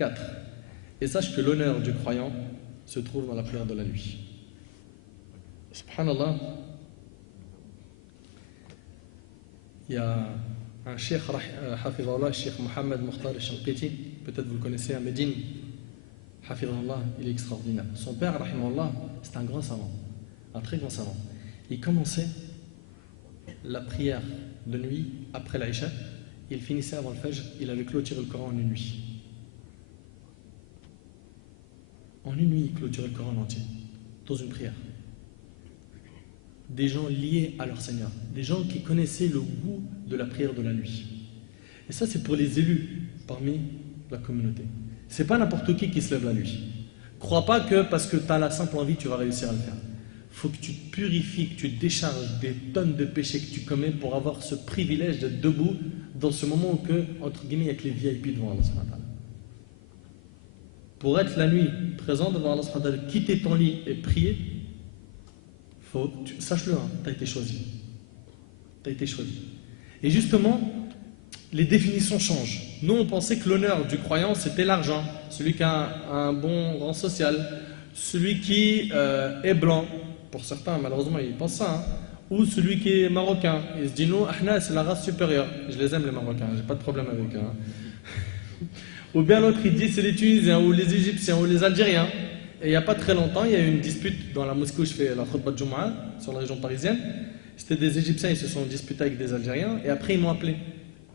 4. Et sache que l'honneur du croyant se trouve dans la prière de la nuit. Subhanallah, il y a un cheikh, hafizahullah, cheikh Mohammed Mukhtar al-Shanqiti, peut-être vous le connaissez à Médine, hafizahullah, il est extraordinaire. Son père, rahimahullah, c'est un grand savant, un très grand savant. Il commençait la prière de nuit après l'Aïcha, il finissait avant le Fajr, il avait clôturé le Coran en une nuit. En une nuit, il clôturait le Coran en entier, dans une prière. Des gens liés à leur Seigneur, des gens qui connaissaient le goût de la prière de la nuit. Et ça, c'est pour les élus parmi la communauté. C'est pas n'importe qui se lève la nuit. Crois pas que parce que tu as la simple envie, tu vas réussir à le faire. Faut que tu te purifies, que tu décharges des tonnes de péchés que tu commets pour avoir ce privilège d'être debout dans ce moment où que, entre guillemets, il n'y a que les VIP devant Allah. Pour être la nuit présent devant Allah, quitter ton lit et prier, sache-le, hein, tu as été choisi. Tu as été choisi. Et justement, les définitions changent. Nous, on pensait que l'honneur du croyant, c'était l'argent, celui qui a un bon rang social, celui qui est blanc. Pour certains, malheureusement, ils pensent ça. Hein. Ou celui qui est marocain. Ils se disent, nous, Ahna, c'est la race supérieure. Je les aime, les Marocains, j'ai pas de problème avec eux. Hein. Ou bien l'autre, il dit, c'est les Tunisiens, ou les Égyptiens, ou les Algériens. Et il n'y a pas très longtemps, il y a eu une dispute dans la mosquée où je fais la khutbah de Jumu'ah, sur la région parisienne. C'était des Égyptiens, ils se sont disputés avec des Algériens. Et après, ils m'ont appelé.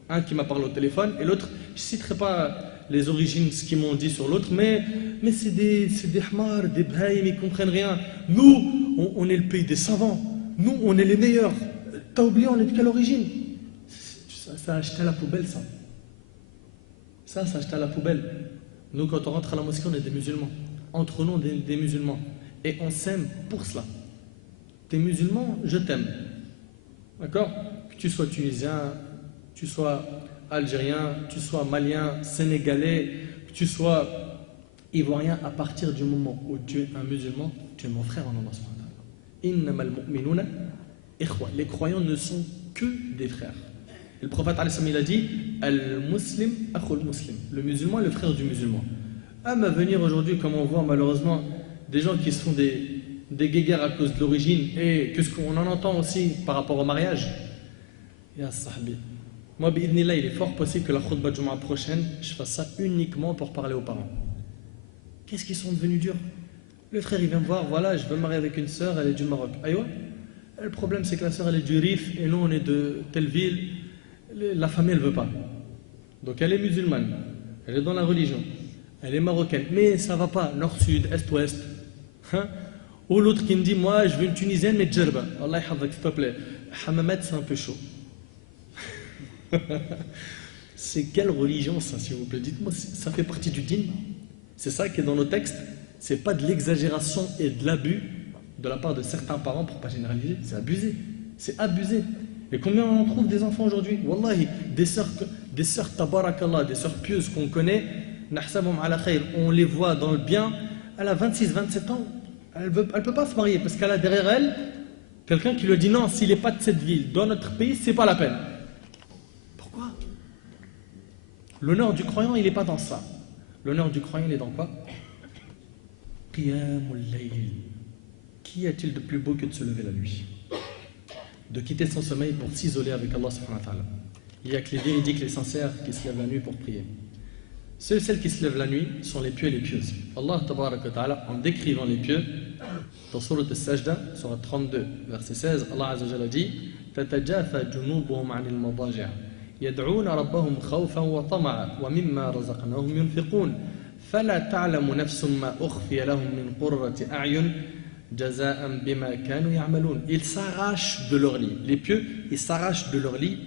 Un qui m'a parlé au téléphone, et l'autre, je ne citerai pas les origines, ce qu'ils m'ont dit sur l'autre, mais c'est des hamars, des brahim, ils ne comprennent rien. Nous, on est le pays des savants. Nous, on est les meilleurs. T'as oublié, on est de quelle origine? Ça a acheté à la poubelle, ça. Ça a acheté à la poubelle. Nous, quand on rentre à la mosquée, on est des musulmans. Entre nous, des musulmans. Et on s'aime pour cela. T'es musulman, je t'aime. D'accord? Que tu sois tunisien, que tu sois algérien, que tu sois malien, sénégalais, que tu sois ivoirien, à partir du moment où tu es un musulman, tu es mon frère en Allah subhanahu wa ta'ala. Innamal mu'minuna ikhwa. Les croyants ne sont que des frères. Et le prophète il a dit Al-Muslim akhul muslim. Le musulman est le frère du musulman. À venir aujourd'hui, comme on voit malheureusement, des gens qui se font des guéguerres à cause de l'origine, et que ce qu'on en entend aussi par rapport au mariage. Ya sahbi. Moi, bi'idnillah, il est fort possible que la khutbah de Jumu'ah prochaine, je fasse ça uniquement pour parler aux parents. Qu'est-ce qu'ils sont devenus durs? Le frère, il vient me voir, voilà, je veux me marier avec une sœur, elle est du Maroc. Aïwa. Le problème, c'est que la sœur, elle est du Rif, et nous, on est de telle ville. La famille, elle ne veut pas. Donc, elle est musulmane, elle est dans la religion, elle est marocaine, mais ça ne va pas, nord-sud, est-ouest. Hein? Ou l'autre qui me dit, moi, je veux une tunisienne, mais djerba. Allah yahfazak, s'il te plaît. Hamamet, c'est un peu chaud. C'est quelle religion ça, s'il vous plaît? Dites-moi, ça fait partie du dîn? C'est ça qui est dans nos textes? C'est pas de l'exagération et de l'abus de la part de certains parents, pour ne pas généraliser, c'est abusé. C'est abusé. Et combien on trouve des enfants aujourd'hui? Wallahi, des sœurs tabarakallah, des sœurs pieuses qu'on connaît, nahsabum ala khayr, on les voit dans le bien, elle a 26, 27 ans, elle peut pas se marier parce qu'elle a derrière elle quelqu'un qui lui dit non, s'il n'est pas de cette ville, dans notre pays, c'est pas la peine. Pourquoi? L'honneur du croyant, il n'est pas dans ça. L'honneur du croyant, il est dans quoi? Qiyamul layl. Qu'y a-t-il de plus beau que de se lever la nuit? De quitter son sommeil pour s'isoler avec Allah subhanahu wa ta'ala. Il n'y a que les véridiques, les sincères qui se lèvent la nuit pour prier. Ceux et celles qui se lèvent la nuit sont les pieux et les pieuses. Allah tabaraka wa ta'ala, en décrivant les pieux, dans Surat al-Sajda, Surat 32, verset 16, Allah azza wa jalla dit تَتَجَافَى جُنُوبُهُمْ عَنِ الْمَضَاجِعِ يَدْعُونَ رَبَّهُمْ خَوْفًا وَطَمَعًا وَمِمَّا رَزَقْنَاهُمْ يُنْفِقُونَ فَلَا تَعْلَمُ نَفْسٌ مَا أُخْفِيَ لَهُم مِّن قُرَّةِ أَعْيُنٍ جَزَاءً بِمَا كَانُوا يَعْمَلُونَ. Ils s'arrachent de leur lit. Les pieux, ils s'arrachent de leur lit.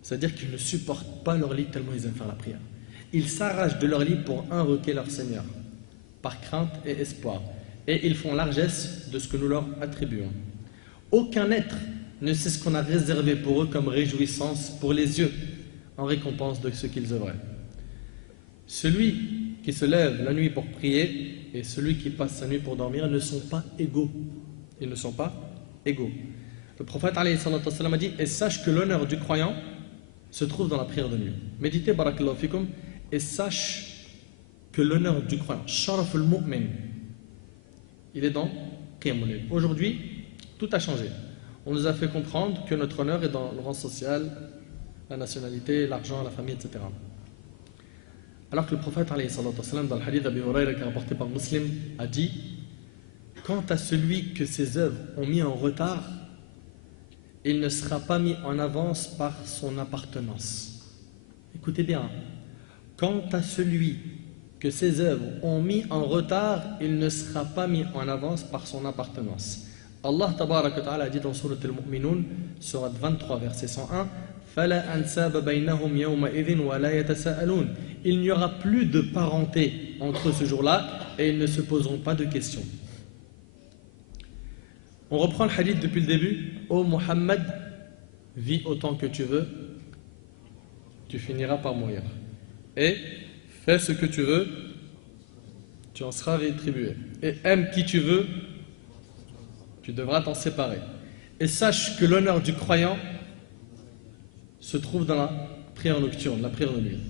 C'est-à-dire qu'ils ne supportent pas leur lit tellement ils aiment faire la prière. Ils s'arrachent de leur lit pour invoquer leur Seigneur, par crainte et espoir. Et ils font largesse de ce que nous leur attribuons. Aucun être ne sait ce qu'on a réservé pour eux comme réjouissance pour les yeux, en récompense de ce qu'ils œuvraient. Celui qui se lève la nuit pour prier et celui qui passe sa nuit pour dormir ne sont pas égaux. Ils ne sont pas égaux. Le prophète alayhi salatu wassalam a dit, et sache que l'honneur du croyant se trouve dans la prière de nuit. Méditez, barakallahu fikum, et sache que l'honneur du croyant, sharaf al-mu'min, il est dans Qiyamul Layl. Aujourd'hui, tout a changé. On nous a fait comprendre que notre honneur est dans le rang social, la nationalité, l'argent, la famille, etc. Alors que le prophète, alayhi salatu wassalam, dans le hadith d'Abi Huraira qui est rapporté par Muslim, a dit: quant à celui que ses œuvres ont mis en retard, il ne sera pas mis en avance par son appartenance. Écoutez bien. Quant à celui que ses œuvres ont mis en retard, il ne sera pas mis en avance par son appartenance. Allah tabaraka wa ta'ala a dit dans Surat al-Mu'minun, Surat 23, verset 101, فَلَا أَنْسَابَ بَيْنَهُمْ يَوْمَئِذٍ وَلَا يَتَسَاءَلُونَ. Il n'y aura plus de parenté entre eux ce jour-là et ils ne se poseront pas de questions. On reprend le hadith depuis le début. Ô Muhammad, vis autant que tu veux, tu finiras par mourir. Et fais ce que tu veux, tu en seras rétribué. Et aime qui tu veux, tu devras t'en séparer. Et sache que l'honneur du croyant se trouve dans la prière nocturne, la prière de nuit.